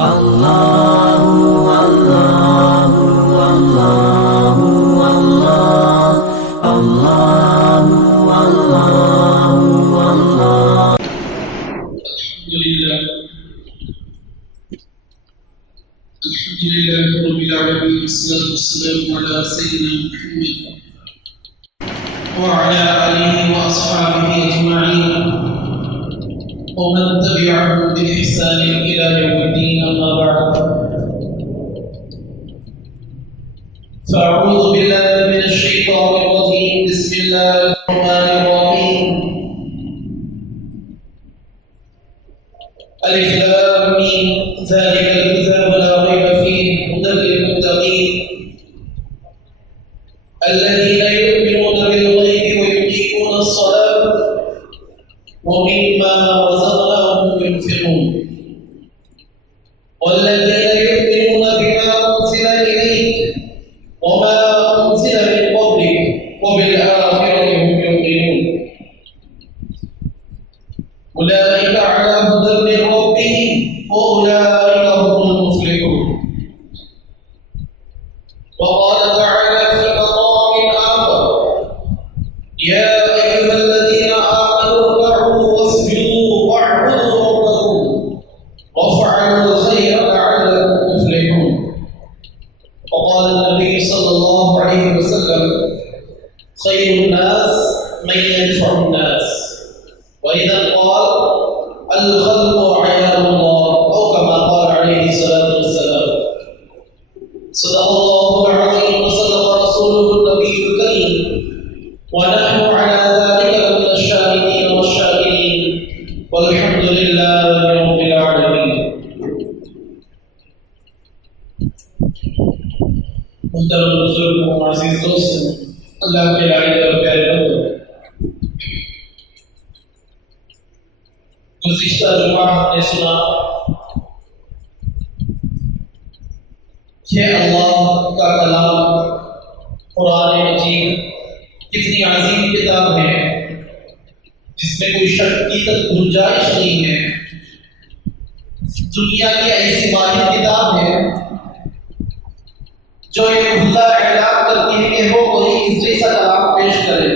اللہ اللہ اللہ اللہ اللہ اللہ اللہ. الحمد لله رب العالمين والصلاة والسلام على سيدنا محمد وعلى آله وأصحابه أجمعين ومن تبعهم بإحسان إلى يوم الدين. أما بعد فأعوذ بالله من الشيطان الرجيم. بسم الله الرحمن الرحيم. ألف لام ميم ذلك الكتاب لا ريب فيه هدى للمتقين الذين يؤمنون بالغيب ويقيمون الصلاة ومما رزقناهم ينفقون والذين يؤمنون بما أنزل إليك وما أنزل من قبلك وبالآخرة هم يوقنون أولئك على هدى من ربهم وأولئك هم المفلحون. وقال تعالى في مقام آخر يا أيها الذين آمنوا اركعوا واسجدوا واعبدوا ربكم وافعلوا الخير لعلكم تفلحون. وقال النبي صلى الله عليه وسلم خير الناس من ينفع الناس وإذا قال الخلق عيال الله أو كما قال عليه الصلاة والسلام. صدق الله العظيم وصدق رسوله النبي الكريم ونحن على ذلك من الشاهدين والشاكرين والحمد لله رب العالمين. محترم بزرگ و عزیز دوست، اللہ کے لائی اور پیارے بندو، گزشتہ جمعہ ہم نے سنا کہ اللہ کا کلام قرآن مجید کتنی عظیم کتاب ہے جس میں کوئی شک کی تک گنجائش نہیں ہے. دنیا کی ایسی واحد کتاب ہے جو یہ کھلا اعلان کرتی ہے کہ وہ کوئی اس جیسا کلام پیش کرے.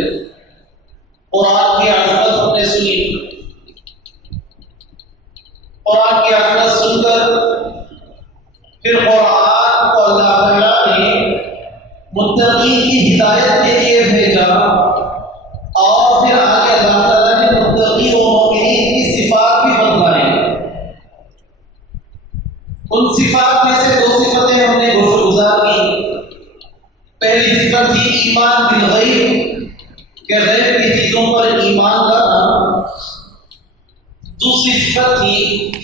قرآن کی عظمت ہم نے سنی. قرآن کی عظمت سن کر پھر قرآن کو اللہ تعالیٰ نے متقین کی ہدایت کے لیے بھیجا اور پھر آگے اللہ تعالیٰ نے متقی و مومنین کی صفات بھی بتلائی. ان صفات میں سے دو صفتیں ہم نے گزار کی. پہلی صفت تھی ایمان بالغیب کہ غیب کی چیزوں پر ایمان لانا. دوسری صفت تھی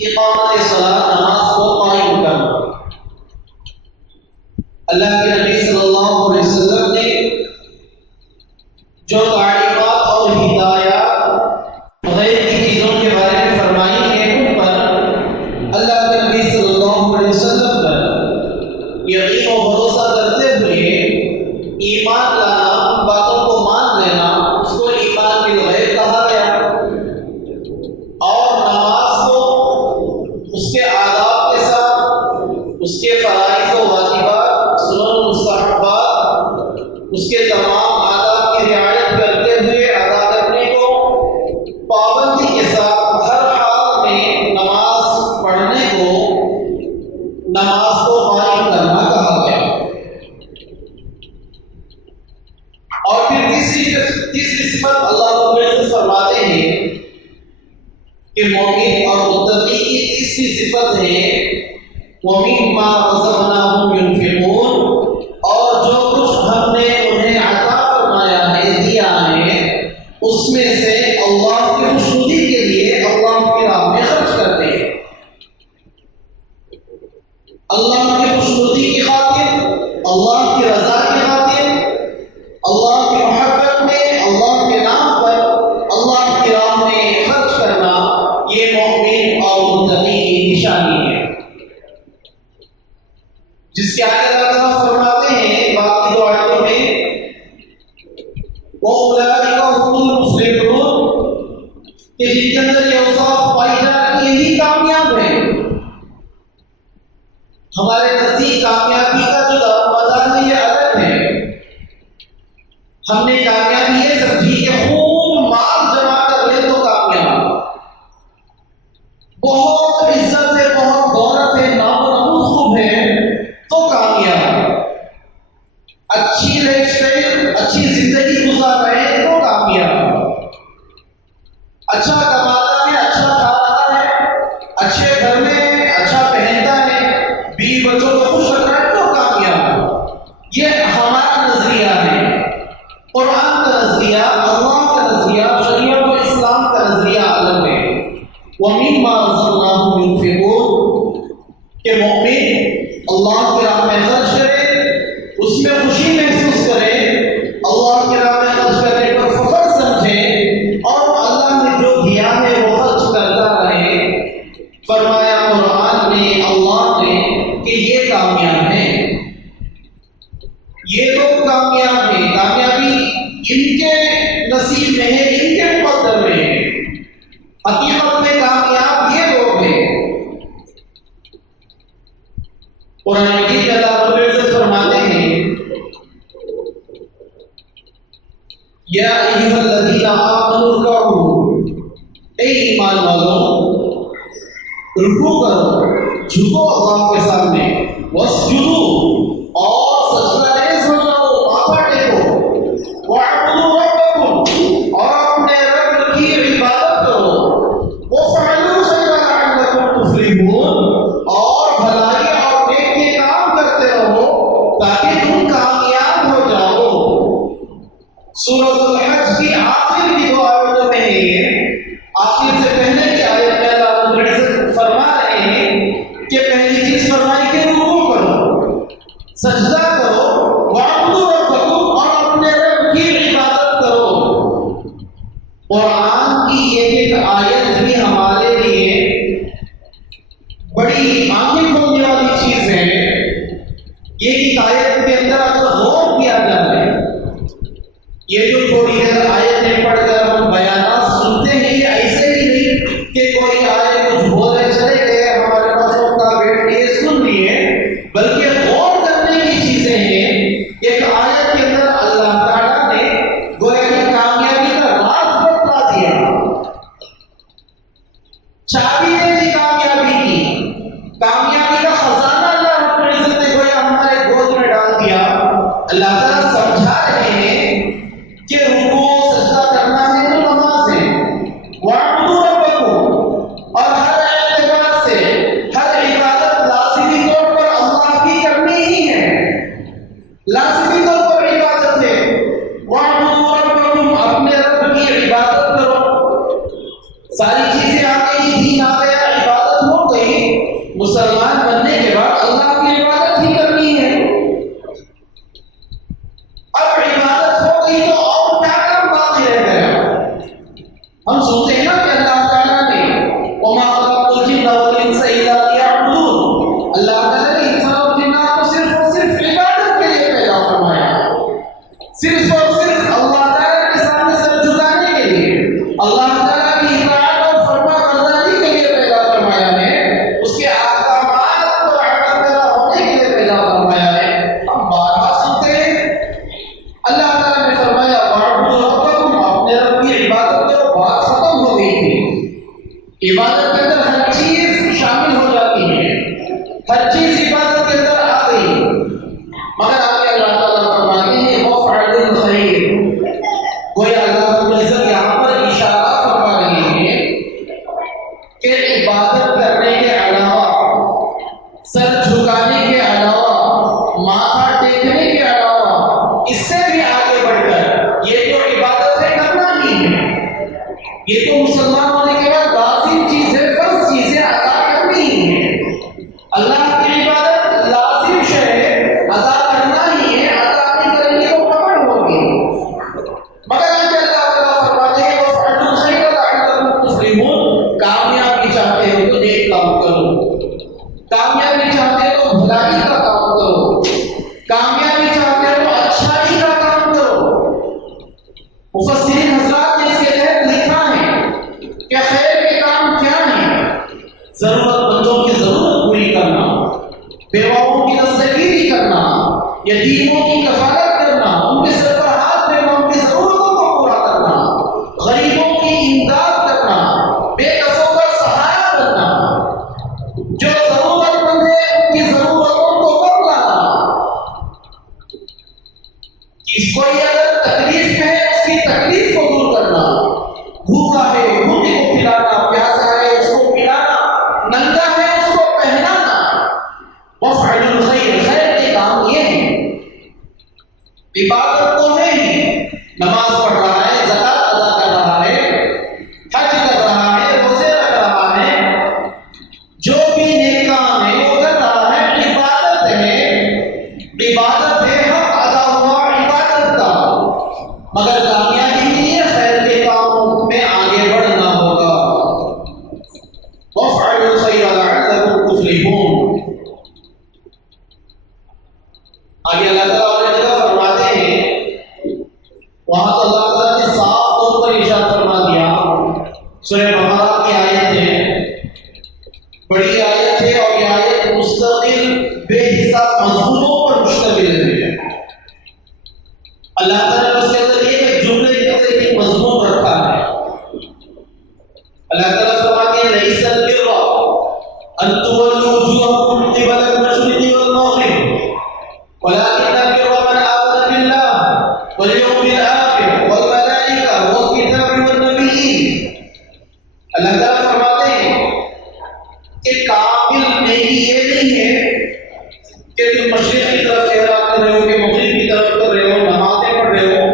اقامت صلاۃ نماز کو قائم کرنا. اللہ کے نبی صلی اللہ علیہ وسلم نے جو تعلیمات اور ہدایات غیب کی چیزوں کے بارے میں فرمائی ہیں ان پر اللہ کے نبی صلی اللہ علیہ وسلم پر یقین و بھروسہ کرتے ہوئے ایمان لانا، ان باتوں کو مان لینا، اس کو ایمان بالغیب کہا گیا. اور نماز کو اس کے آداب کے ساتھ، اس کے فرائض و واجبات، سنن و مستحبات، اس کے تمام آداب کی رعایت کرتے ہوئے ادا کرنے کو پابندی کے ساتھ ہر حال میں نماز پڑھنے کو، نماز کو قائم کرنا کہا گیا. اور پھر تیسری صفت اللہ رب العزت فرماتے ہیں کہ مومن اور متقی کی تیسری صفت ہے وَمِمَّا رَزَقْنَاهُمْ يُنْفِقُونَ، اور جو کچھ ہم نے انہیں عطا فرمایا ہے، دیا ہے، اس میں سے اللہ کی خوشنودی کے لیے اللہ کی راہ میں خرچ کرتے ہیں. اللہ کی خوشنودی کی خاطر، اللہ کی رضا کی خاطر، اللہ کی محبت میں، اللہ کے نام پر اللہ کی راہ میں خرچ کرنا، یہ مومن اور متقی کی نشانی ہے. جس کے آگے اللہ تعالیٰ فرماتے ہیں باقی دو آیتوں میں وَأُولَٰئِكَ هُمُ الْمُفْلِحُونَ کہ جن کے اندر یہ اوصاف پائی جاتی ہیں یہی کامیاب ہیں. ہمارے نزدیک کامیابی کا جو دروازہ ہے یہ الگ ہے. ہم نے کامیابی یہ سمجھی کہ خوب مال جمع کر لے تو کامیاب، بہت عزت ہے، بہت دولت ہے، نام و نمود خوب ہے تو کامیاب، اچھی لائف اسٹائل، اچھی زندگی گزار رہے ہیں تو کامیاب، اچھا کماتا ہے، اچھا کھا رہا ہے، اچھے گھر میں اچھا پہنتا ہے، بیوی بچوں کو خوش رکھ رہا ہے تو کامیاب. یہ ہمارا نظریہ ہے. قرآن کا نظریہ، اللہ کا نظریہ، شریعت و اسلام کا نظریہ الگ ہے. وَمِمَّا رَزَقْنَاهُمْ يُنْفِقُونَ کہ مومن اللہ کی راہ میں خرچ کرے، اس میں خوشی محسوس کرے، اللہ کی راہ میں خرچ کرنے پر فخر سمجھے اور اللہ نے جو دیا ہے وہ خرچ کرتا رہے. فرمایا قرآن نے، اللہ نے کہ یہ کامیاب ہیں، یہ لوگ کامیاب ہیں. کامیابی ان کے نصیب میں ہے، ان کے مقدر میں ہے. حقیقت میں کامیاب یہ لوگ ہیں. قرآن مجید میں اللہ رب العزت فرماتے ہیں یا ایھا الذین آمنوا ارکعوا، اے ایمان والوں رکوع کرو، جھکو اللہ کے سامنے، واسجدوا اور سجدہ ریز ہو جاؤ، ماتھا ٹیکو، واعبدوا ربکم اور اپنے رب کی عبادت کرو، وافعلوا الخیر لعلکم تفلحون اور بھلائی اور نیک کے کام کرتے رہو تاکہ تم کامیاب ہو جاؤ. سورۃ الحج کی آخر کی دو آیتوں میں ہے، آخر سے پہلے کی آیت میں اللہ رب العزت فرما رہے ہیں کہ پہلی چیز فرمائی کہ رکوع کرو، سجدہ کرو، واعبدوا ربکم اور اپنے رب کی عبادت کرو. قرآن کی ایک آیت بھی ہمارے لیے بڑی آنکھیں کھولنے والی چیز ہے. ایک آیت کے اندر اگر غور کیا جائے، یہ جو تھوڑی دیر آیتیں پڑھ کر ہم بیانات سنتے ہیں یہ ایسے ہی نہیں کہ کوئی آئے کچھ بولے چلے گئے، ہمارے پاس وقت کا بیٹھ کے سن لیے، بلکہ غور کرنے کی چیزیں ہیں. ایک آیت کے اندر اللہ تعالیٰ نے گویا کہ کامیابی کا راز بتلا دیا، چابی دے دی کامیابی کی، کامیابی کا خزانہ اللہ رب العزت نے گویا ہمارے گود میں ڈال دیا. اللہ تعالیٰ سمجھا رہے ہیں کہ رکوع سجدہ کرنا ہے تو نماز ہے، واعبدوا ربکم اور ہر اعتبار سے ہر عبادت لازمی طور پر اللہ کی کرنی ہی ہے، لازمی طور پر عبادت ہے. واعبدوا ربکم اپنے رب کی عبادت کرو. ساری چیزیں آ گئی، دین آ گیا، عبادت ہو گئی. مسلمان بننے کے بعد اللہ کی عبادت ہی کرنی ہے. اب عبادت ہو گئی تو اور کیا کام باقی رہ گیا؟ ہم سنتے ہیں نا کہ اللہ تعالیٰ نے وما خلقت الجن والانس الا لیعبدون، اللہ تعالیٰ نے انسان اور جنات کو صرف اور صرف عبادت کے لیے پیدا فرمایا، صرف اور صرف اللہ تعالیٰ کے سامنے سر جھکانے کے لیے، اللہ تعالیٰ کی اطاعت اور فرما برداری کے لیے پیدا فرمایا ہے، اس کے احکامات کو عمل پیرا ہونے کے لیے پیدا فرمایا ہے. ہم بارہا سنتے ہیں اللہ تعالیٰ نے فرمایا واعبدوا ربکم اپنے رب کی عبادت کرو، بات ختم ہو گئی تھی. عبادت کے اندر ہر چیز شامل ہو جاتی ہے، ہر چیز عبادت کے اندر آ گئی، مگر آگے اللہ تعالیٰ فرماتے ہیں وافعلوا الخیر. گویا اللہ رب العزت یہاں پر اشارہ فرما رہے ہیں کہ عبادت کرنے کے علاوہ، سر جھکانے کے علاوہ، ماتھا ٹیکنے کے علاوہ، اس سے بھی آگے بڑھ کر یہ جو عبادت ہے کرنا ہی ہے. یہ تو مسلمان ہونے کے بعد لازم چیز ہے، فرض چیز ہے، ادا کرنی ہی ہے. اللہ کی عبادت لازم شے ہے، ادا کرنا ہی ہے، ادا نہیں کریں گے تو پکڑ ہوگی. مگر آگے اللہ تعالیٰ فرماتے ہیں وَافْعَلُوا الْخَيْرَ لَعَلَّكُمْ تُفْلِحُونَ. کامیابی چاہتے ہو تو نیک کام کرو، کامیابی چاہتے ہو تو بھلائی کا کام کرو، کامیابی چاہتے ہو تو اچھائی کا کام کرو. مفسرین حضرات نے اس کے تحت لکھا ہے کہ خیر کے کام کیا ہیں؟ ضرورت مندوں کی ضرورت پوری کرنا، بیواؤں کی دستگیری کرنا، یتیموں کی کفالت کرنا، ان کے سربراہات میں ان کی ضرورتوں کو پورا کرنا، غریبوں کی امداد کرنا، بے کسوں کا سہارا کرنا، جو ضرورت مند ہے ان کی ضرورتوں کو کم لانا، کوئی اگر تکلیف میں ہے اس کی تکلیف کو دور کرنا، بھوکا ہے بھوکے کو کھلانا، پیاسا ہے اس کو پلانا، ننگا ہے اس کو پہنانا، وفعل الخیر، خیر کے کام یہ ہیں۔ عبادت تو ہے ہی، نماز پڑھ رہا ہے، زکات ادا کر رہا ہے، حج کر رہا ہے، روزے رکھ رہا ہے، جو بھی نیک کام ہے وہ کر رہا ہے، عبادت ہے، عبادت ہے، حق ادا ہوا عبادت کا، مگر کامیابی کے لیے خیر کے کام میں آگے بڑھنا ہوگا۔ وفعل الخیر لعلکم تفلحون۔ آگے اللہ تعالیٰ اور جگہ فرماتے ہیں، وہاں تو اللہ تعالیٰ نے صاف طور پر ارشاد فرما دیا، سورہ بقرہ کی آیت ہے، بڑی آیت ہے، اور یہ آیت مستقل بے حساب مضمونوں پر مشتمل ہے۔ اللہ تعالیٰ نے اس کے اندر ایک جملے کے اندر ایک مضمون رکھا ہے۔ اللہ تعالیٰ فرماتے ہیں، لَيْسَ الْبِرَّ أَن تُوَلُّوا وُجُوهَكُمْ قِبَلَ الْمَشْرِقِ وَالْمَغْرِبِ وَلَٰكِنَّ الْبِرَّ مَنْ آمَنَ بِاللَّهِ وَالْيَوْمِ الْآخِرِ وَالْمَلَائِكَةِ وَالْكِتَابِ وَالنَّبِيِّينَ۔ اللہ تعالیٰ فرماتے ہیں کہ کامل نیکی یہ نہیں ہے کہ تم مشرق کی طرف چہرہ کر رہے ہو کہ مغرب کی طرف کر رہے ہو، نمازیں پڑھ رہے ہو،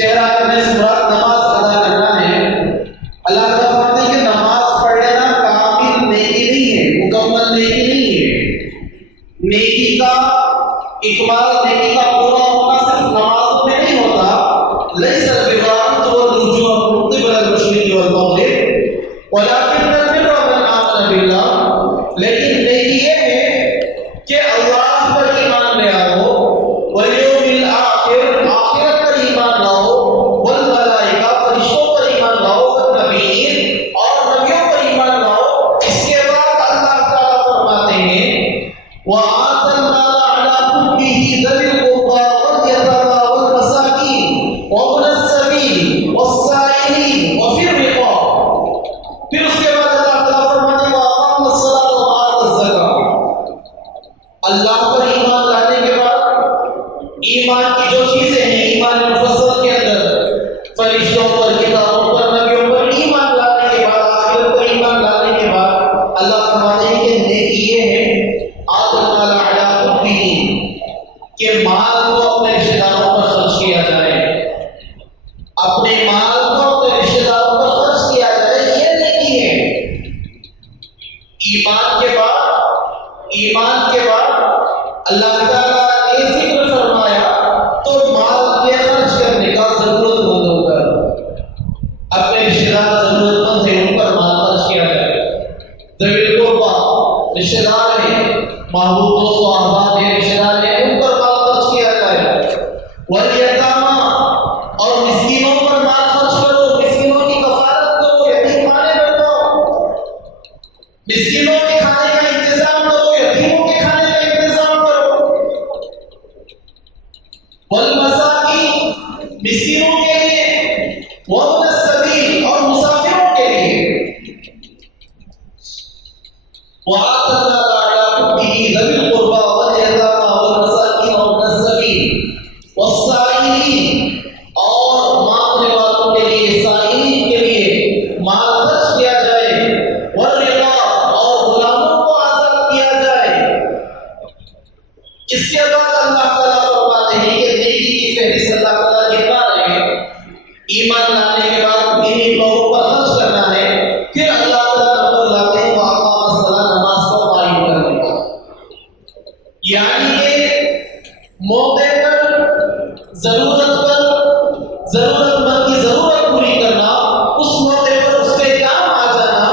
چہرہ کرنے سے مراد نماز ادا کرنا ہے۔ اللہ تعالیٰ فرماتے ہیں کہ نماز پڑھ لینا کامل نیکی نہیں ہے، مکمل نیکی نہیں ہے۔ نیکی کا اکمال، نیکی کا پورا ہونا صرف نمازوں میں نہیں ہوتا۔ لَيْسَ الْبِرَّ أَن تُوَلُّوا وُجُوهَكُمْ قِبَلَ الْمَشْرِقِ وَالْمَغْرِبِ وَلَٰكِنَّ الْبِرَّ مَنْ آمَنَ بِاللَّهِ، لیکن نیکی یہ ہے کہ اللہ پر ایمان لے آؤ، وَالْيَوْمِ الْآخِرِ، آخرت پر ایمان لاؤ، وَالْمَلَائِكَةِ، فرشتوں پر ایمان لاؤ، وَالنَّبِيِّينَ، اور نبیوں پر ایمان لاؤ۔ اس کے بعد اللہ تعالیٰ فرماتے ہیں، وَآتَى الْمَالَ عَلَىٰ حُبِّهِ ذَوِي الْقُرْبَىٰ وَالْيَتَامَىٰ وَالْمَسَاكِينِ وَابْنَ السَّبِيلِ وَالسَّائِلِينَ وَفِي الرِّقَابِ۔ پھر اس کے بعد اللہ تعالیٰ فرماتے ہیں، وَأَقَامَ الصَّلَاةَ وَآتَى الزَّكَاةَ۔ اللہ پر ایمان لانے کے بعد ایمان کی جو چیزیں ہیں، ایمان مفصل کے اندر فرشتوں پر، کتابوں پر، نبیوں پر ایمان لانے کے بعد، آخرت پر ایمان لانے کے بعد اللہ فرماتے ہیں کہ نیکی یہ ہے، آتَى الْمَالَ عَلَىٰ حُبِّهِ، کہ مال کو اپنے رشتہ داروں پر خرچ کیا جائے، اپنے مال کو اپنے رشتہ داروں پر خرچ کیا جائے، یہ نیکی ہے۔ ایمان کے بعد اللہ تعالیٰ نے ذکر فرمایا تو مال کے خرچ کرنے کا، ضرورت مندوں پر، اپنے رشتہ دار ضرورت مند ہیں ان پر مال خرچ کیا جائے، ذوی القربیٰ رشتہ دار ہیں، محبوب دوست و احباب ہیں، رشتہ دار ہیں، ان پر مال خرچ کیا جائے، والیتامىٰ، اور مسکینوں پر مال خرچ کرو، مسکینوں کی کفالت کرو، یتیم خانے بناؤ، مسکینوں کے کھانے کا انتظام کرو، یتیموں کے کھانے کا انتظام کرو، والمساکین، مسکینوں کے لیے، وابن السبیل، اور مسافروں کے لیے، وآتى الْمَالَ عَلَىٰ حُبِّهِ ذَوِي الْقُرْبَىٰ وَالْيَتَامَىٰ وَالْمَسَاكِينَ وَابْنَ السَّبِيلِ وَالسَّائِلِينَ، اور مانگنے والوں کے لیے، سائلین کے لیے مال خرچ کیا جائے، وَالرِّقَابِ، اور غلاموں کو آزاد کیا جائے۔ اس کے بعد اللہ تعالیٰ فرماتے ہیں کہ نیکی کی فہرست اللہ تعالیٰ دکھا رہے ہیں، ایمان لانے کے بعد انہیں لوگوں پر خرچ کرنا ہے، پھر اللہ تعالیٰ نمبر لاتے ہیں، وَأَقَامَ الصَّلَاةَ، نماز کو قائم کرنے کا، یعنی کہ موقع پر، ضرورت مند کی ضرورت پوری کرنا، اس موقع پر اس کے کام آ جانا،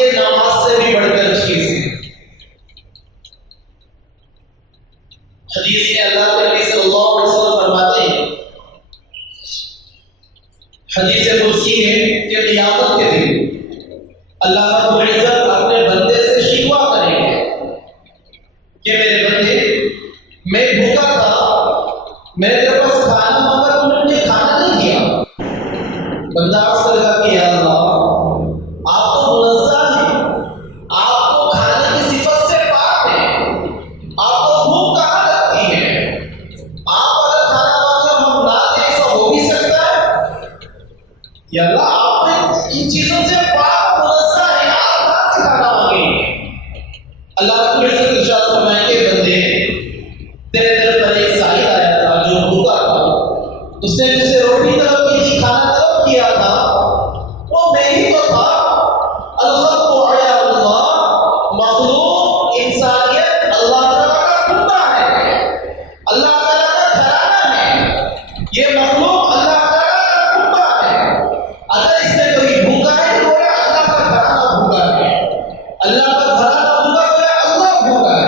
یہ نماز سے بھی بڑھ کر چیز ہے۔ حدیث میں اللہ کے نبی صلی اللہ علیہ وسلم فرماتے ہیں، حدیث قدسی ہے کہ قیامت کے دن اللہ رب العزت اپنے بندے سے شکوہ کریں گے کہ میرے بندے میں بھوکا تھا، میں تیرے پاس کھانا مانگا، تم نے مجھے کھانا نہیں دیا۔ بندہ عرض کرے گا کہ یا اللہ آپ تو منزہ ہیں، آپ تو کھانے کی صفت سے پاک ہیں، آپ کو بھوک کہاں لگتی ہے؟ آپ اگر کھانا مانگے اور ہم نہ دیں ایسا ہو بھی سکتا ہے؟ یا اللہ آپ نے ان چیزوں سے پاک منزہ ہیں، آپ کہاں سے کھانا مانگیں گے؟ اللہ رب العزت ارشاد فرمائیں گے بندے تیرے دل پر ایک سائل آیا تھا جو بھوکا تھا، اس نے مجھ سے روٹی طلب کی تھی، کھانا طلب کیا تھا، وہ میں ہی تو تھا۔ الخلق عیال اللہ، مخلوق انسانیت اللہ تعالیٰ کا کنبہ ہے، اللہ تعالیٰ کا گھرانہ ہے، یہ مخلوق اللہ تعالیٰ کا کنبہ ہے۔ اگر اس میں کوئی بھوکا ہے تو گویا اللہ کا گھرانہ بھوکا ہے، اللہ کا گھرانہ بھوکا گویا اللہ بھوکا ہے۔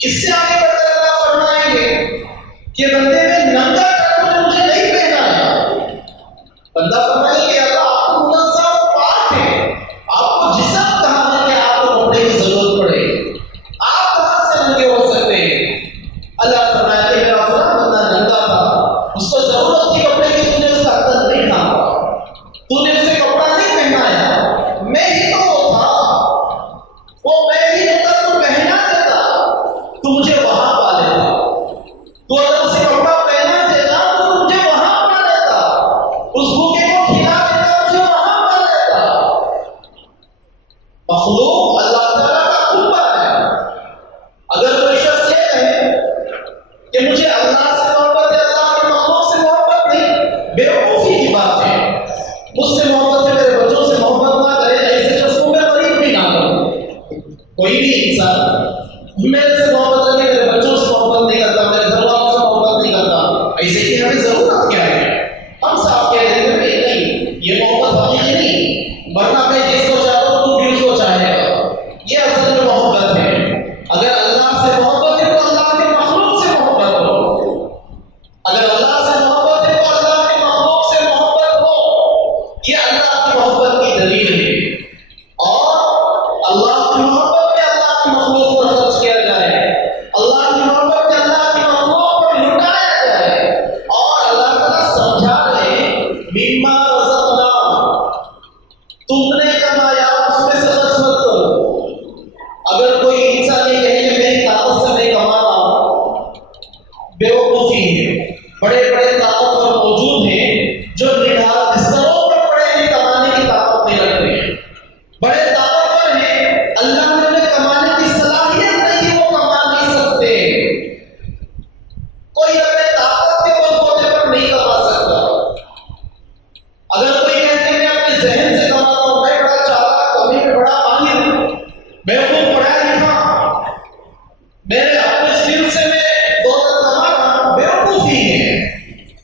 اس سے آگے بڑھ کر اللہ فرمائیں گے کہ بندے میں ننگا کر نے مجھے نہیں پہنایا۔ بندہ فرمائے کہ اللہ آپ کو منزہ اور پاک ہے، آپ کو جسم کہاں ہے کہ آپ کو کپڑے کی ضرورت پڑے؟ آپ کہاں سے ننگے ہو سکتے ہیں؟ اللہ فرمائے کہ میرا فلاں بندہ ننگا تھا، اس کو ضرورت تھی کپڑے کی، تو نے اس کا قدر نہیں ڈھانپا، تو نے اسے کپڑا نہیں پہنایا، میں ہی تو وہ تھا، وہ میں ہی ہوتا تو پہنا دیتا، تو مجھے وہاں پا لیتا، تو اگر اسے کپڑا پہنا دیتا تو مجھے وہاں پا لیتا، اس بھوکے کو کھلا دیتا، مجھے وہاں پا لیتا۔ مخلوق اللہ تعالیٰ کا کنبہ ہے۔ اگر کوئی شخص یہ کہے کہ مجھے اللہ سے محبت ہے، اللہ کے مخلوق سے محبت نہیں، بیوقوفی کی بات ہے۔ مجھ سے محبت ہے، میرے بچوں سے محبت نہ کرے، ایسے شخص کو میں قریب بھی نہ کروں۔ کوئی بھی انسان میرے سے محبت رکھے، میرے بچوں سے محبت نہیں کرتا، میرے گھر والوں سے محبت نہیں کرتا، ایسے کی ہمیں ضرورت کیا ہے؟ ہم صاحب کہہ رہے ہیں کہ نہیں، یہ محبت حقیقی نہیں، ورنہ میں جس کو چاہتا ہوں تو بھی اس کو چاہے گا، یہ اصل میں محبت ہے۔ اگر اللہ سے محبت ہے تو اللہ کے مخلوق سے محبت ہو، اگر اللہ سے محبت ہے تو اللہ کے مخلوق سے محبت ہو، یہ اللہ کی محبت کی دلیل ہے۔ اور اللہ کی محبت میں اللہ کی مخلوق پر خرچ کیا جائے، اللہ کی محبت میں اللہ کی مخلوق پر لٹایا جائے، اور اللہ تعالیٰ سمجھا رہے مما رزقناہم، تم نے کمایا اس میں سے خرچ مت کرو۔ اگر کوئی انسان یہ کہے کہ میری طاقت سے میں کما رہا ہوں، بیوقوفی ہے۔ بڑے بڑے طاقتور موجود ہیں جو نڈھال بستروں پر پڑے ہیں، کمانے کی طاقت نہیں رکھتے ہیں، بڑے طاقتور ہیں، اللہ نے انہیں کمانے کی صلاحیت نہیں، وہ کما نہیں سکتے۔ کوئی اپنے طاقت کے بلبوتے پر نہیں کما سکتا۔ اگر کوئی کہتے ہیں میں اپنے ذہن سے کماتا ہوں، میں بڑا چالاک، کبھی میں بڑا ماہر ہوں، میں خوب پڑھا لکھا، میرے اپنے اسکل سے میں دولت کما رہا ہوں، بیوقوفی ہے۔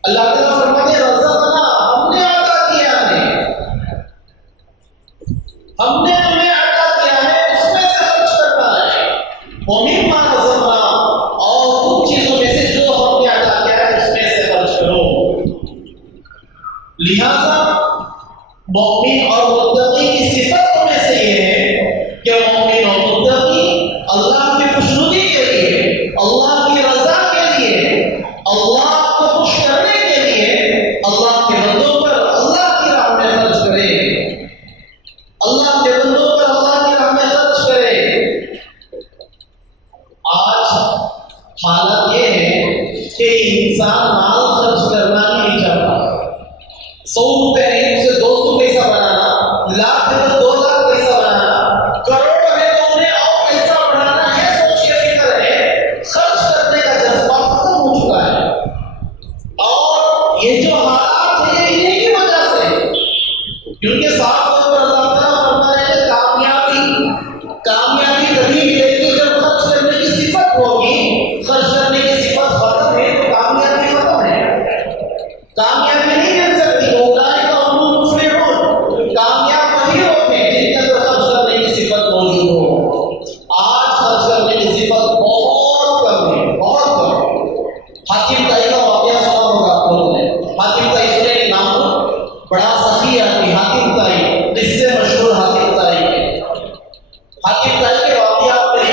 اللہ تعالیٰ فرماتے ہیں رزقنا، ہم نے عطا کیا ہے، ہم نے تمہیں عطا کیا ہے، اس میں سے خرچ کرنا ہے۔ وَمِمَّا رَزَقْنَاهُمْ، اور ان چیزوں میں سے جو ہم نے عطا کیا ہے اس میں سے خرچ کرو۔ لہذا مومن اور متقی کی صفتوں میں سے یہ ہے کہ مومن اور متقی اللہ کی خوشنودی کے لیے، اللہ کی رضا کے لیے، اللہ کو خوش کرنے کے لیے اللہ کے بندوں پر اللہ کی راہ میں خرچ کرے، اللہ کے بندوں پر اللہ کی راہ میں خرچ کرے۔ آج حالت یہ ہے کہ انسان مال خرچ کرنا ہی نہیں چاہتا۔ 100 روپے نہیں، اسے 200 پیسہ بنانا، لاکھ ہے تو 2 لاکھ پیسہ بنانا، کروڑ ہے تو انہیں اور پیسہ بڑھانا، یہ سوچ کے فکر ہے، خرچ کرنے کا جذبہ ختم ہو چکا ہے۔ اور یہ جو حالات ہیں یہ انہیں کی وجہ سے، کیونکہ صاف طور پر اللہ تعالیٰ فرما رہے ہیں کامیابی کبھی ملے گی جب خرچ کرنے کی صفت ہوگی، خرچ کرنے کی صفت ختم ہے تو کامیابی ختم ہے، کامیابی نہیں مل سکتی۔ کامیاب وہی ہوتے ہیں جن کے اندر خرچ کرنے کی صفت موجود ہو۔ آج خرچ کرنے کی صفت بہت کم ہے، بہت کم ہے۔ حاتم طائی کا واقعہ سنا ہوگا آپ لوگوں نے، حاتم طائی سنے کے نام، بڑا سخی آدمی حاتم طائی، قصے مشہور حاتم طائی کے۔ حاتم طائی کے واقعات میں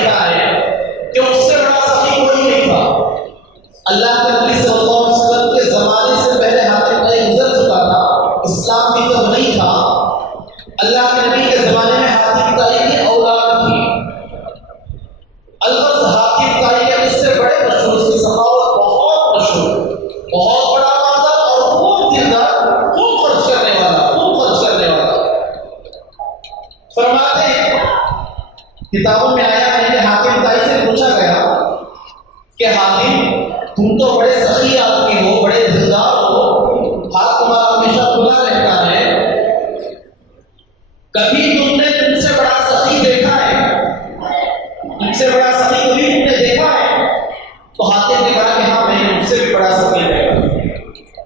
البتہ حاکم تائی کے اس سے بڑے مشہور، اس کی سخاوت بہت مشہور، بہت بڑا مالدار اور خوب دیندار، خوب خرچ کرنے والا، خوب خرچ کرنے والا۔ فرماتے ہیں کتابوں میں آیا ہے کہ حاکم تائی سے پوچھا گیا کہ حاکم تم تو بڑے سخی آدمی ہو، بڑے دیندار ہو، ہاتھ تمہارا ہمیشہ کھلا رہتا ہے، کبھی تم نے تم سے بڑا سخی دیکھا ہے؟ تم سے بڑا سخی کبھی تم نے دیکھا ہے؟ تو حاکم نے کہا کہ ہاں میں نے مجھ سے بھی بڑا سخی دیکھا۔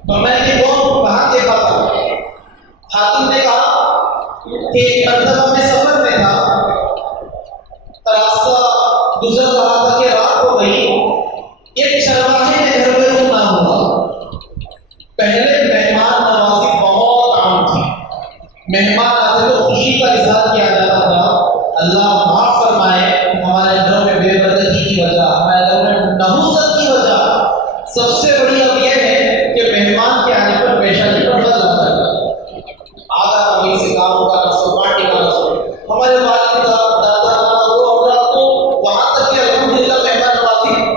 تو میں نے وہ کہاں دیکھا تھا؟ حاکم نے کہا کہ ایک مرتبہ میں سفر میں تھا، راستہ گزر رہا تھا کہ رات ہو گئی، ایک چرواہے کے گھر میں رکنا ہوا۔ پہلے مہمان نوازی بہت عام تھی، مہمان آتے تو خوشی کا اظہار کیا جاتا تھا، اللہ معاف فرمائے ہمارے گھروں میں بے برکتی کی وجہ، ہمارے گھروں میں نحوست کی وجہ سب سے بڑی اب یہ ہے کہ مہمان کے آنے پر پیشانی پر بل لاتا ہے، آدھا کبھی سے کام ہوگا، نہ سو پارٹی کا نہ سو۔ ہمارے والد دادا وہ اولاد تو وہاں تک کہ الحمدللہ مہمان نوازی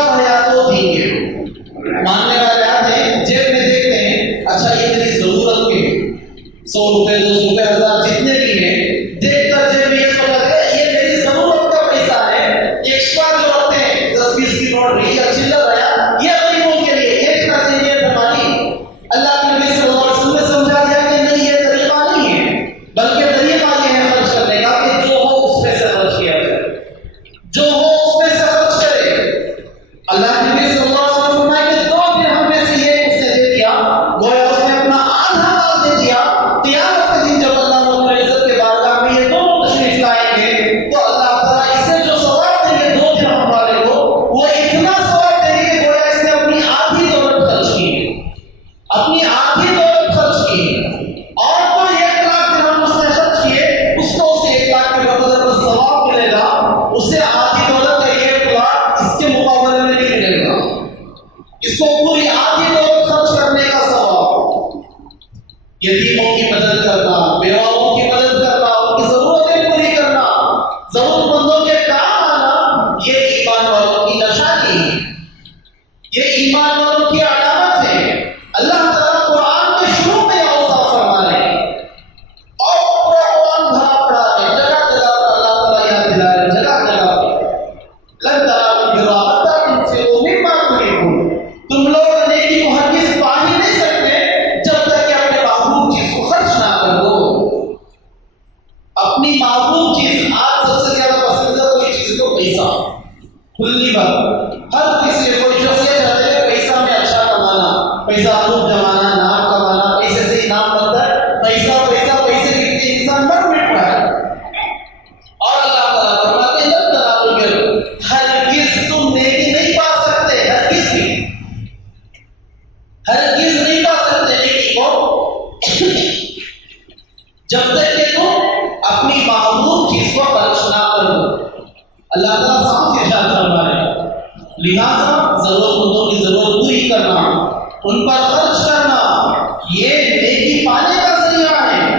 شب ہے یا 2 دن کے. ماننے والے آتے ہیں جیب میں دیکھتے ہیں اچھا یہ میری ضرورت کے 100 روپے 200 روپے 1000 جتنے بھی ہیں دیکھ کر جیب میں یہ سوچا کہ یہ میری ضرورت کا پیسہ ہے. ایکسٹرا جو رکھتے ہیں 10-20 کی نوٹ رہی یا چلر رہا یہ غریبوں کے لیے یہ کتنا دینی ہے ہماری. اللہ کے نبی صلی اللہ علیہ وسلم نے سمجھا دیا کہ نہیں یہ طریقہ نہیں ہے بلکہ طریقہ یہ ہے خرچ کرنے کا کہ جو ہو اس میں سے خرچ کیا جائے, جو ہو اس میں سے خرچ کرے. اللہ کے نبی صلی اللہ علیہ وسلم فرمایا کہ 2 درہم میں سے یہ اس نے دے دیا گویا اس نے اپنا آدھا مال دے دیا. قیامت کے دن جب اللہ رب العزت کے بارگاہ میں یہ دونوں تشریف لائیں گے تو اللہ تعالیٰ اسے جو ثواب دیں گے 2 درہم والے کو وہ اتنا ثواب دیں گے کہ گویا اس نے اپنی آدھی دولت خرچ کی, اپنی آدھی دولت خرچ کی. اور کوئی 1 لاکھ درہم اس نے خرچ کیے اس کو اسے 1 لاکھ کے بدلے پر ثواب ملے گا, اسے آدھی دولت کا 1 لاکھ اس کے مقابلے میں نہیں ملے گا. اس کو پوری آدھی دولت خرچ کرنے کا ثواب. یتیموں کی مدد کرنا, بیواؤں کی مدد کرنا, ان کی ضرورتیں پوری کرنا, ضرورت مندوں کے کام آنا, یہ ایمان والوں کی نشانی ہے, یہ ایمان والوں کی علامت ہے. اللہ تعالیٰ قرآن کے شروع میں اوصاف فرما رہے ہیں اور پورا قرآن بھرا پڑا ہے, جگہ جگہ پر اللہ تعالیٰ یاد دلا رہے ہیں, جگہ جگہ پر لن تنالوا البر حتى تنفقوا مما تحبون. تم لوگ نیکی کو ہرگز پا ہی نہیں سکتے جب تک کہ اپنے محبوب چیز کو خرچ نہ کر دو. اپنی محبوب چیز, آج سب سے زیادہ پسندیدہ کوئی چیز کو پیسہ, کھلی بات, ہر کسی کوئی شخص یہ چاہتے ہیں پیسہ میں اچھا کمانا, پیسہ خوب جمانا, نام کمانا, پیسے سے ہی نام بنتا ہے, پیسہ پیسہ پیسے کے انسان مر مٹ رہا ہے. اور اللہ تعالیٰ فرماتے ہیں لن تنالوا البر, ہرگز تم نیکی نہیں پا سکتے, ہرگز بھی, ہرگز نہیں پا سکتے نیکی کو جب تک کہ تم اپنی محبوب چیز کو خرچ نہ کرو. اللہ تعالیٰ صاف ارشاد فرما رہے ہیں لہٰذا ضرورت مندوں کی ضرورت پوری کرنا, ان پر خرچ کرنا یہ نیکی پانے کا ذریعہ ہے,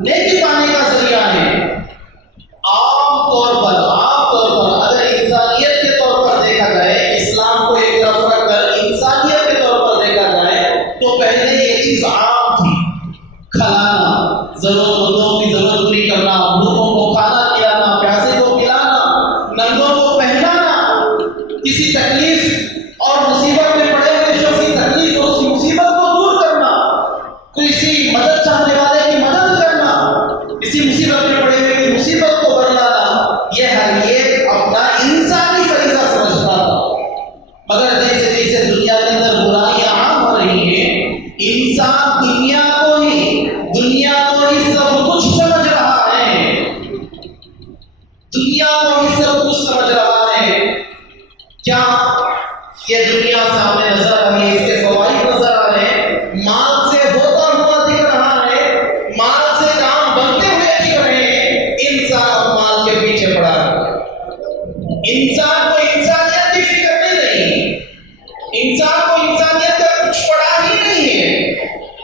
نیکی پانے کا ذریعہ ہے. عام طور پر اگر انسانیت کے طور پر دیکھا جائے, اسلام کو ایک طرف رکھ کر انسانیت کے طور پر دیکھا جائے تو پہلے یہ چیز عام تھی, کھلانا, ضرورت مندوں کی ضرورت پوری کرنا, بھوکوں کو کھانا کھلانا, پیاسے کو پلانا, ننگوں کو پہنانا, کسی تکلیف اور مصیبت میں پڑے ہوئے شخص کی تکلیف اور اس کی مصیبت کو دور کرنا, کسی مدد چاہنے والے کی مدد کرنا, کسی مصیبت میں پڑے ہوئے کی مصیبت کو برلانا, یہ ہر ایک اپنا انسانی فریضہ سمجھتا تھا. مگر جیسے جیسے دنیا کے اندر برائیاں عام ہو رہی ہیں, انسان دنیا کو ہی سب کچھ سمجھ رہا ہے, دنیا کو ہی سب کچھ سمجھ رہا ہے. کیا یہ دنیا سامنے نظر آ رہی ہے, اس کے فوائد نظر آ رہے ہیں, مال سے ہوتا ہوا دکھ رہا ہے, مال سے کام بنتے ہوئے دکھ رہے ہیں, انسان مال کے پیچھے پڑا ہے. انسان کو انسانیت کی فکر نہیں رہی, انسان کو انسانیت کا کچھ پڑا ہی نہیں ہے,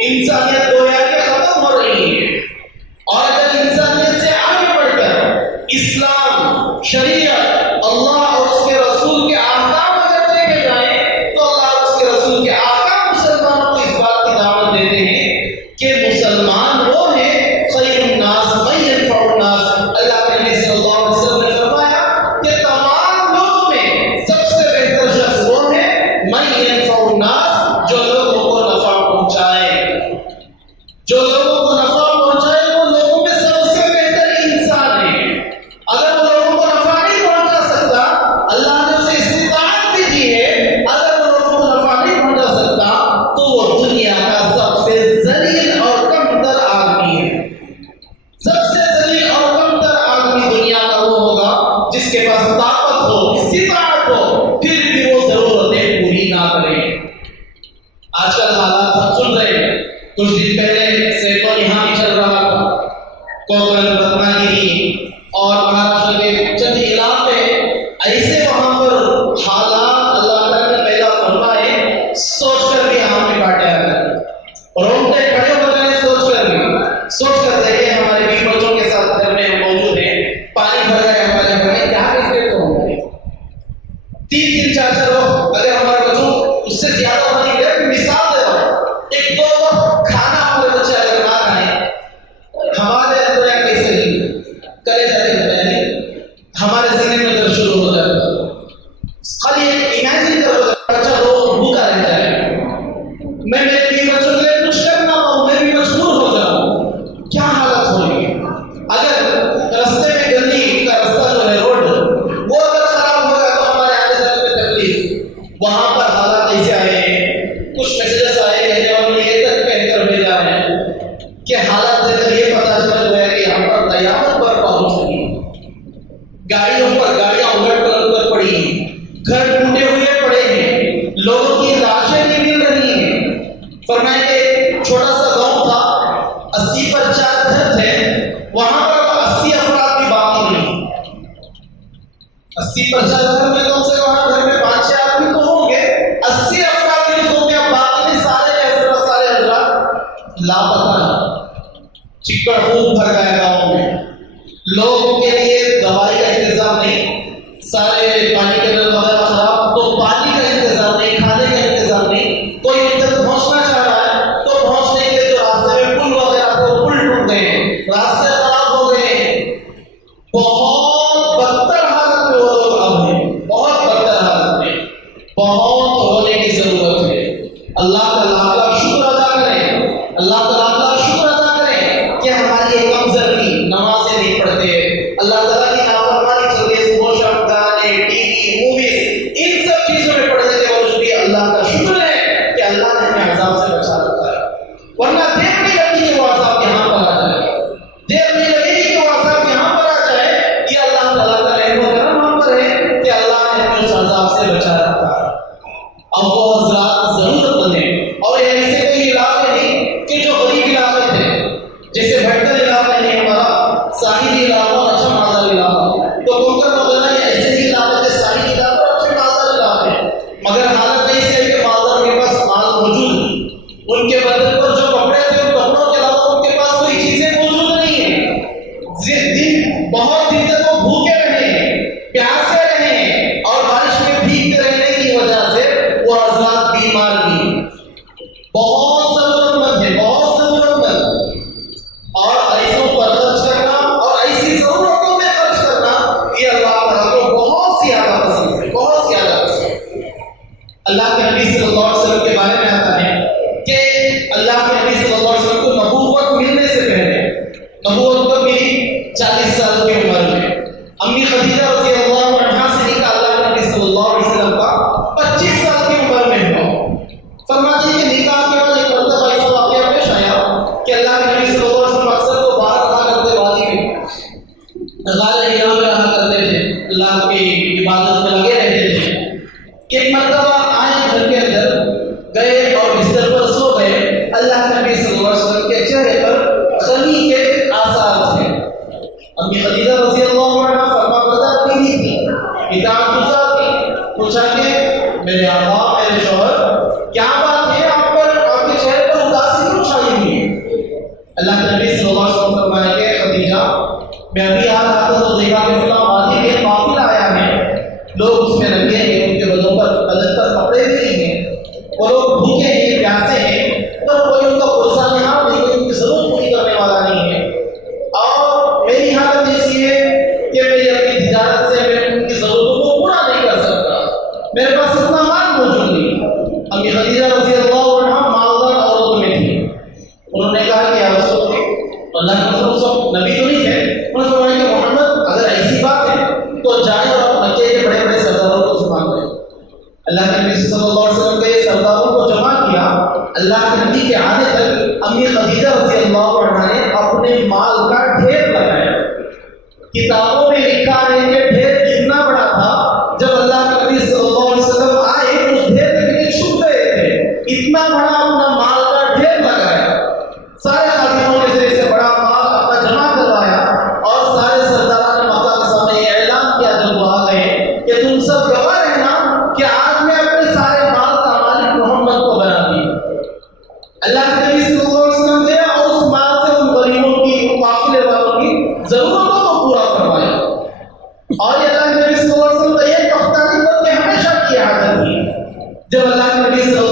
انسانیت گویا کہ ختم ہو رہی ہے. اور اگر انسانیت سے آگے بڑھ کر اسلام, شریعت, اللہ اور اس کے رسول کے احکام اگر دیکھے جائیں تو اللہ اور اس کے رسول کے احکام مسلمانوں کو اس بات کی دعوت دیتے ہیں کہ مسلمان وہ ہیں خیر الناس من ينفع الناس. اللہ کے نبی صلی اللہ علیہ وسلم نے فرمایا کہ تمام لوگوں میں سب سے بہتر شخص وہ ہے من ينفع الناس, جو لوگوں کو نفع پہنچائے, جو لوگوں کو نفع پہنچائے وہ لوگوں میں سب سے بہتر انسان ہے. اگر وہ لوگوں کو نفع نہیں پہنچا سکتا, اللہ نے اسے استطاعت بھی دی ہے, اگر وہ لوگوں کو نفع نہیں پہنچا سکتا تو وہ دنیا کا سب سے ذلیل اور کمتر آدمی ہے. سب سے ذلیل اور کمتر آدمی دنیا کا وہ ہوگا جس کے پاس طاقت ہو, استطاعت ہو, پھر بھی وہ ضرورتیں پوری نہ کرے. آج کل حالات ہم سن رہے ہیں, کچھ دن پہلے سیکوں یہاں بھی چل رہا تھا, کوکن, رتناگیری اور مہاراشٹر کے چند علاقے ایسے وہاں پر حالات اللہ تعالیٰ نے پیدا فرمائے, سوچ کر بھی ہم نے کاٹے آئے, روٹے کھڑے ہو گئے, سوچ کر دیکھیں ہمارے بھی بچوں کے ساتھ گھر میں موجود ہیں, پانی بھر گئے ہمارے گھر میں, کیا کیسے تو ہو گئے 3-4 وقت سے زیادہ بنی گئے. مثال دے رہا ہوں, ایک دو وقت کھانا ہمارے بچے اگر نہ کھائیں, ہمارے اندر کیسے نہیں کرے جاتے ہیں, ہمارے سینے میں درد شروع ہو جاتا ہے. خالی امیجن کرو بچہ رو بھوکا رہ جائے, میں میرے بیوی بچوں کے لیے کچھ کر نہ پاؤں, میں بھی مجبور ہو جاؤں, کیا حالت ہوگی. اگر راستے میں گندگی کا راستہ جو ہے روڈ وہ اگر خراب ہوگا تو ہمارے آنے جانے میں تکلیف, وہاں پر حالات ایسے آئے, کچھ میسیجز آئے کہنے والے یہ تک کہہ کر بھیجا ہے کہ حالات دیکھ کر یہ پتا چل گیا کہ یہاں پر قیامت پر پہنچ چکی ہے. گاڑیوں پر گاڑیاں الٹ پلٹ کر پڑی ہیں, گھر ٹوٹے ہوئے پڑے ہیں, لوگوں کی لاشیں نہیں مل رہی ہیں. فرمایا کہ چھوٹا سا گاؤں تھا, 80 پر 4 گھر تھے, وہاں پر 80 افراد بھی باقی نہیں. 80 پر 4 گھر میں کم سے کم گھر میں 5-6 آدمی تو ہوں گے, 80 افراد بھی ہوں گے, باقی سارے حضرات لاپتہ ہیں. چکڑ خوب بھر گیا گاؤں میں, لوگوں کے لیے دوائی کا انتظام نہیں, سارے پانی کے نل وغیرہ خراب, تو پانی کا انتظام نہیں, کھانے کا انتظام نہیں. کوئی ادھر پہنچنا چاہ رہا ہے تو پہنچنے کے لیے جو راستے میں پل وغیرہ تھے وہ پل ٹوٹ گئے, راستے خراب ہو گئے. بہت بدتر حالت میں وہ لوگ اب ہیں, بہت بدتر حالت میں. بہت ہونے کی ضرورت ہے. اللہ تعالیٰ کا شکر ادا کریں, اللہ تعالیٰ کا شکر ادا کریں کہ ہماری ایک کمزوری نمازیں نہیں پڑھتے, اللہ تعالیٰ کی نافرمانی چل رہی ہے, وہ شب گانے ٹی وی موویز ان سب چیزوں میں پڑھنے کے باوجود بھی اللہ کا شکر ہے کہ اللہ نے ہمیں عذاب سے بچا رکھا ہے. ورنہ دیر نہیں لگتی کہ وہ عذاب یہاں پر آ جائے, دیر نہیں لگے گی کہ وہ عذاب یہاں پر آ جائے. یہ اللہ تعالیٰ کا رحم و کرم ہم پر ہے کہ اللہ نے ہمیں اس عذاب سے بچا رکھا ہے. اب وہ حضرات ضرورت مند ہیں, اور ایسے کوئی علاقے نہیں کہ جو غریب علاقے تھے, جیسے بھٹکل علاقہ نہیں ہمارا, ساحلی علاقہ, اچھا مالدار علاقہ, تو کنکر وغیرہ یہ ایسے ہی علاقے تھے, ساحلی علاقہ اور اچھے مالدار علاقے. مگر حالت ایسی ہے کہ مالدار کے پاس مال موجود ہے, ان کے بدن پر جو کپڑے تھے ان کپڑوں کے علاوہ ان کے پاس کوئی چیزیں موجود نہیں ہیں. بہت دن تک وہ بھوکے رہے ہیں, پیاسے رہے ہیں, اور بارش میں بھیگتے رہنے کی وجہ سے وہ حضرات بیمار بھی ہیں. بہت ضرورت مند ہے, بہت ضرورت مند. اور ایسوں پر خرچ کرنا اور ایسی ضرورتوں میں خرچ کرنا یہ اللہ تعالیٰ کو بہت زیادہ پسند ہے, بہت زیادہ پسند ہے. اللہ کے نبی صلی اللہ علیہ وسلم کے بارے میں آتا ہے کہ اللہ کے نبی صلی اللہ علیہ وسلم کو نبوت ملنے سے پہلے, نبوت کو ملی 40 سال کی عمر میں. امی خدیجہ رضی اللہ عنہا سے نکاح اللہ کے نبی صلی اللہ علیہ وسلم کا 25 سال کی عمر میں ہوا. فرماتے ہیں کہ نکاح کے بعد ایک مرتبہ ایسا واقعہ پیش آیا کہ اللہ کے نبی صلی اللہ علیہ وسلم اکثر تو باہر رہا کرتے, وادی میں غار حرا میں رہا کرتے تھے, اللہ کی عبادت میں لگے رہتے تھے. ایک مرتبہ آئے گھر کے اندر, گئے اور بستر پر سو گئے. اللہ کے نبی صلی اللہ علیہ وسلم کے چہرے پر غمی کے آثار تھے. امی خدیجہ رضی اللہ عنہا فرمانبردار بیوی تھی, اطاعت گزار تھی. پوچھا کہ میرے آقا, میرے شوہر, کیا بات ہے آپ پر, آپ کے چہرے پر اداسی کیوں چھائی ہوئی ہے؟ اللہ کے نبی صلی اللہ علیہ وسلم فرمایا کہ خدیجہ, میں ابھی آ رہا تھا تو دیکھا کہ فلاں وادی میں ایک قافلہ آیا ہے, لوگ اس میں لگے ہیں, ان کے بدن پر کپڑے بھی نہیں ہیں, وہ لوگ بھوکے ہیں, پیاسے ہیں, تو کوئی ان کا پرسہ یہاں نہیں, کوئی ان کی ضرورت پوری کرنے والا نہیں ہے. اور میری حالت ایسی ہے کہ میں اپنی تجارت سے میں ان کی ضرورتوں کو پورا نہیں کر سکتا, میرے پاس اتنا مال موجود نہیں. امی خدیجہ رضی اللہ عنہا مالدار عورتوں میں تھی. انہوں نے کہا کہ یا رسول اللہ کے رسول نبی تو نہیں تھے, انہوں نے فرمایا کہ محمد اگر ایسی بات ہے تو جائیں اور مکے کے بڑے بڑے سرداروں کو جمع کریں. اللہ کے نبی صلی اللہ علیہ وسلم نے سرداروں کو جمع کیا. اللہ کے نبی کے آنے تک امی خدیجہ رضی اللہ عنہا نے اپنے مال کا ڈھیر لگایا. کتابوں میں لکھا ہے کہ ڈھیر اتنا بڑا تھا, جب اللہ کے نبی صلی اللہ علیہ وسلم آئے اس ڈھیر تک چھپ گئے تھے. اتنا بڑا اپنا مال کا ڈھیر لگایا, سارے خادموں کے ذریعے سے بڑا مال اپنا جمع کروایا, اور سارے سرداران مکہ کے سامنے یہ اعلان کیا جب وہ آ گئے کہ تم سب گواہ رہنا کہ آج میں اپنے سارے مال کا مالک محمد کو بنا دیا. اللہ کے نبی صلی اللہ علیہ وسلم نے اور اس مال سے ان غریبوں کی, ان قافلے والوں کی ضرورتوں کو پورا فرمایا. اور یہ اللہ کے نبی صلی اللہ علیہ وسلم نے یہ تختہ کی بات ہمیشہ کی عادت تھی. جب اللہ کے نبی صلی اللہ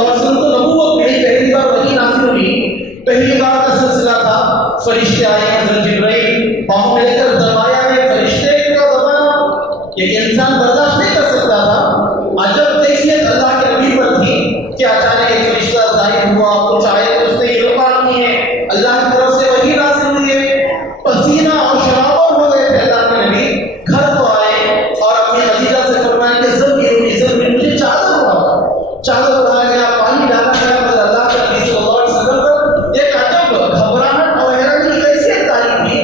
چادر اڑایا گیا، پانی ڈالا گیا، مگر اللہ کے نبی صلی اللہ علیہ وسلم پر ایک عجب گھبراہٹ اور حیرانی کی کیفیت تاری تھی۔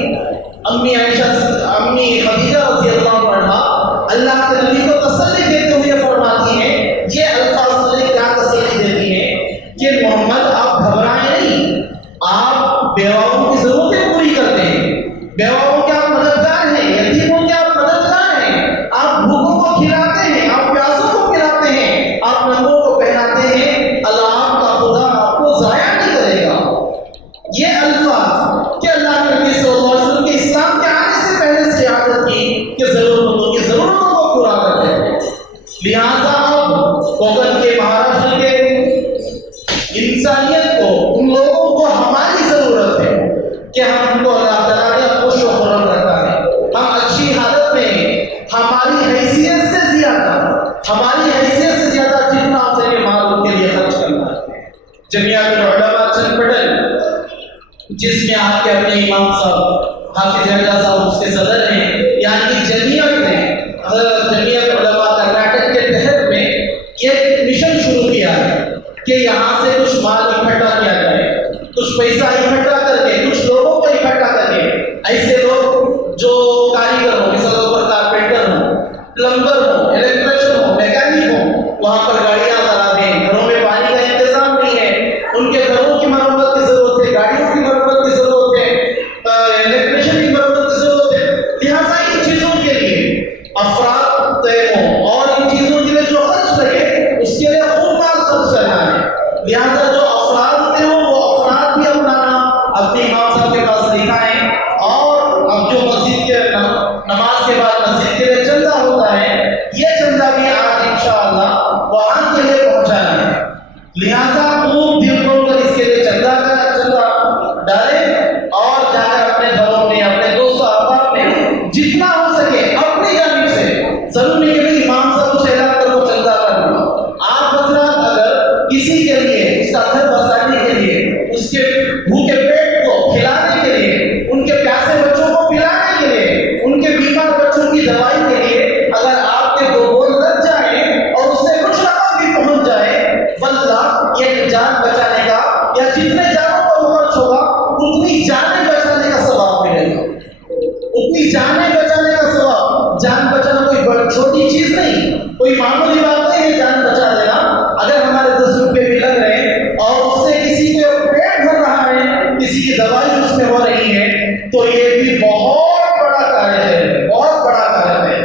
امی خدیجہ رضی اللہ عنہا اللہ کے نبی کو تسلی دیتے ہوئے فرماتی ہیں، یہ الفاظ سے کیا تسلی دیتی ہیں کہ محمد آپ گھبرائیں نہیں، آپ بیواؤں کی ضرورتیں پوری کرتے ہیں، بیواؤں کے آپ مددگار ہیں، یتیموں کے آپ مددگار ہیں، آپ بھوکوں کو کھلاتے ہیں، آپ پیاسوں کو پلاتے ہیں، آپ ننگوں کو پہناتے ہیں، اللہ آپ کا خدا آپ کو ضائع نہیں کرے گا۔ یہ الفاظ کہ اللہ کے نبی صلی اللہ علیہ وسلم کے اسلام کے آنے سے پہلے سے عادت تھی کہ ضرورتوں کی ضرورتوں کو پورا کرتے ہیں۔ لہٰذا اب کوکن کے مہاراشٹر کے انسانیت کو، ان لوگوں کو ہماری ضرورت ہے کہ ہم کو اللہ تعالیٰ نے خوش و خرم رکھا ہے، ہم اچھی حالت میں ہیں، ہماری حیثیت سے زیادہ جتنا ہو سکے مال ان کے لیے خرچ کرنا ہے۔ جمعہ العلماء چند پٹل، جس میں آپ کے اپنے امام صاحب حافظ اللہ صاحب اس کے صدر ہیں، یعنی کہ جمعیت نے جمعیت علماء کرناٹک کے تحت میں ایک مشن شروع کیا ہے کہ یہاں سے کچھ مال اکٹھا کیا جائے، کچھ پیسہ اکٹھا کر کے، کچھ لوگوں کو اکٹھا کر کے، ایسے لوگ جو کاریگر ہوں، مثال طور پر کارپینٹر ہوں، پلمبر ہوں، الیکٹریشین ہوں، میکینک ہوں، وہاں پر گاڑیاں خراب ہیں، گھروں میں پانی کا انتظام نہیں ہے، ان کے گھروں کی مرمت کی ضرورت ہے، گاڑیوں کی مرمت کی ضرورت ہے، الیکٹریشین کی مرمت کی ضرورت ہے۔ لہٰذا ان چیزوں کے لیے افراد طے ہوں اور ان چیزوں کے لیے جو خرچ لگے اس کے لیے خوب مال خرچ کرنا ہے۔ لہٰذا جو افراد طے ہوں وہ افراد بھی اپنا نام اپنے امام صاحب کے پاس لکھائیں، اور اب جو مسجد کے نماز کے بعد مسجد کے لیے چندہ ہوتا ہے، یہ چندہ بھی آج انشاءاللہ وہاں کے لیے پہنچانا ہے۔ لہٰذا خوب دل کھول کر اس کے لیے چندہ ڈالیں اور جا کر اپنے گھروں میں، اپنے دوست احباب میں جتنا ہو سکے اپنی جانب سے، ضروری نہیں کہ امام صاحب کچھ اعلان کر وہ چندہ کرنا، آپ حضرات اگر کسی کے لیے اس کا گھر بسانے کے لیے، اس کے بھوکے پیٹ کو کھلانے کے لیے، ان کے پیاسے بچوں کو پلانے کے لیے، ان کے بیمار بچوں کی دوائی کے لیے اگر آپ کے دو بول لگ جائیں اور اس سے کچھ رقم بھی پہنچ جائے، واللہ ایک جان بچانے کا، یا جتنے جانوں کا خرچ ہوگا اتنی جانیں بچانے کا ثواب ملے گا، اتنی جانیں بچانے کا ثواب۔ جان بچانا کوئی بڑی چھوٹی چیز نہیں، کوئی معمولی بات نہیں ہے جان بچا دینا۔ اگر ہمارے 10 روپے بھی لگ رہے ہیں اور اس سے کسی کے پیٹ بھر رہا ہے، کسی کی دوائی اس میں ہو رہی ہے، تو یہ بھی بہت بڑا کاریہ ہے، بہت بڑا کاریہ ہے۔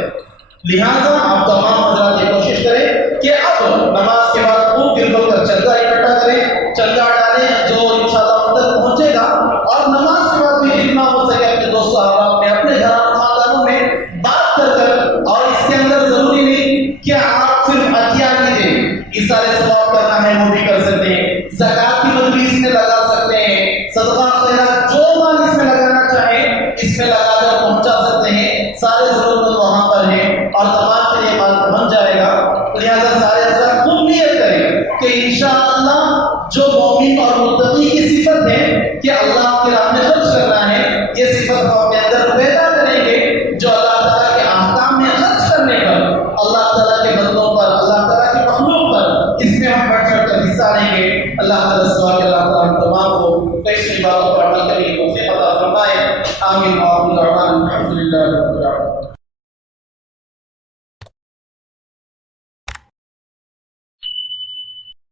لہٰذا آپ تمام حضرات یہ کوشش کریں کہ اب نماز کے بعد خوب دل کھول کر چندہ اکٹھا کریں، چندہ ڈالیں جو انشاءاللہ ان تک پہنچے گا، اور نماز کے بعد بھی جتنا ہو سکے اپنے دوست احباب میں، اپنے خاندانوں میں بات کر اور اس کے اندر ضروری نہیں کہ آپ صرف عطیہ دیجیے، اس سارے ثواب کرنا ہے وہ بھی کر سکتے ہیں، زکوٰۃ کی مجلس میں لگا سکتے ہیں، صدقہ خیرات جو مال اس میں لگانا چاہیں اس میں لگا کر پہنچا سکتے ہیں، سارے ضرورت وہاں پر ہیں اور تمام کے لیے مال پہنچ جائے گا۔ لہٰذا سارے حضرات خوب نیت کریں کہ انشاءاللہ جو مومن اور متقی کی صفت ہے کہ اللہ کی راہ میں خرچ کرنا ہے، یہ صفت ہم اپنے اندر پیدا کریں گے، جو اللہ تعالیٰ کے احکام میں خرچ کرنے پر، اللہ تعالیٰ کے بندوں پر، اللہ تعالیٰ کی مخلوق پر، اس میں ہم بڑھ چڑھ کر حصہ لیں گے۔ اللہ تعالیٰ سے دعا کہ اللہ تعالیٰ ہم تمام کو کئی باتوں پر عمل کرنے کی توفیق عطا فرمائے۔ آمین۔ الحمد للہ رب العالمین۔